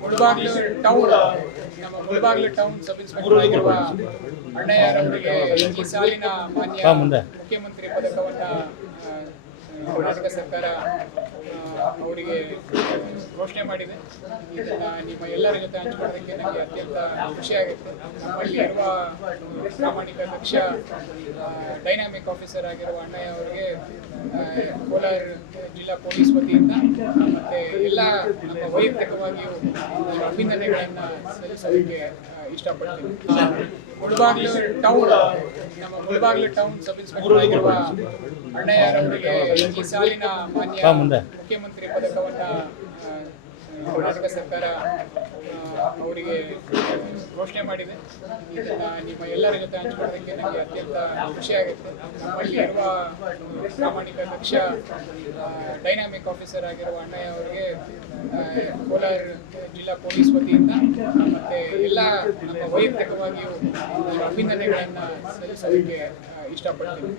Mulbagal town ನಮ್ಮ Mulbagal town sub inspector ಆಗಿರುವ ಅಣ್ಣಯ್ಯರವರಿಗೆ ಈ ಸಾಲಿನ ಮಾನ್ಯ ಮುಖ್ಯಮಂತ್ರಿ ಪದಕವನ್ನು ಕರ್ನಾಟಕ ಸರ್ಕಾರ ಅವರಿಗೆ ಘೋಷಣೆ ಮಾಡಿದೆ. ಇದನ್ನ ನಿಮ್ಮ ಎಲ್ಲರ ಜೊತೆ ಹಂಚಿಕೊಳ್ಳೋದಕ್ಕೆ ನನಗೆ ಅತ್ಯಂತ ಖುಷಿಯಾಗುತ್ತೆ ನಮ್ಮಲ್ಲಿ ಇರುವ ಪ್ರಾಮಾಣಿಕ ದಕ್ಷ ಡೈನಾಮಿಕ್ ಆಫೀಸರ್ ಆಗಿರುವ ಅಣ್ಣಯ್ಯ ಅವರಿಗೆ ಕೋಲಾರ ಜಿಲ್ಲಾ ಪೊಲೀಸ್ ವತಿಯಿಂದ ಮತ್ತೆ ಎಲ್ಲ ನಮ್ಮ ವೈಯಕ್ತಿಕವಾಗಿಯೂ ಅಭಿನಂದನೆಗಳನ್ನು ಸಲ್ಲಿಸೋದಕ್ಕೆ ಇಷ್ಟಪಡ್ತೀನಿ. ಮುಳಬಾಗ್ಲು ಟೌನ್ ನಮ್ಮ ಮುಳಬಾಗ್ಲು ಟೌನ್ ಸಬ್ ಇನ್ಸ್ಪೆಕ್ಟರ್ ಆಗಿರುವ ಅಣ್ಣಯ್ಯರವರಿಗೆ ಈ ಸಾಲಿನ ಮಾನ್ಯ ಮುಖ್ಯಮಂತ್ರಿ ಪದಕವನ್ನ ಪದಕವನ್ನು ಕರ್ನಾಟಕ ಸರ್ಕಾರ ಅವರಿಗೆ ಘೋಷಣೆ ಮಾಡಿದೆ. ಇದನ್ನ ನಿಮ್ಮ ಎಲ್ಲರ ಜೊತೆ ಹಂಚಿಕೊಳ್ಳೋದಕ್ಕೆ ನನಗೆ ಅತ್ಯಂತ ಖುಷಿಯಾಗುತ್ತೆ ನಮ್ಮಲ್ಲಿ ಇರುವ ಪ್ರಾಮಾಣಿಕ ದಕ್ಷ ಡೈನಾಮಿಕ್ ಆಫೀಸರ್ ಆಗಿರುವ ಅಣ್ಣಯ್ಯ ಅವರಿಗೆ ಕೋಲಾರ ಜಿಲ್ಲಾ ಪೊಲೀಸ್ ವತಿಯಿಂದ ಮತ್ತೆ ಎಲ್ಲ ನಮ್ಮ ವೈಯಕ್ತಿಕವಾಗಿಯೂ ಅಭಿನಂದನೆಗಳನ್ನು ಸಲ್ಲಿಸೋದಕ್ಕೆ ಇಷ್ಟಪಡ್ತೀನಿ.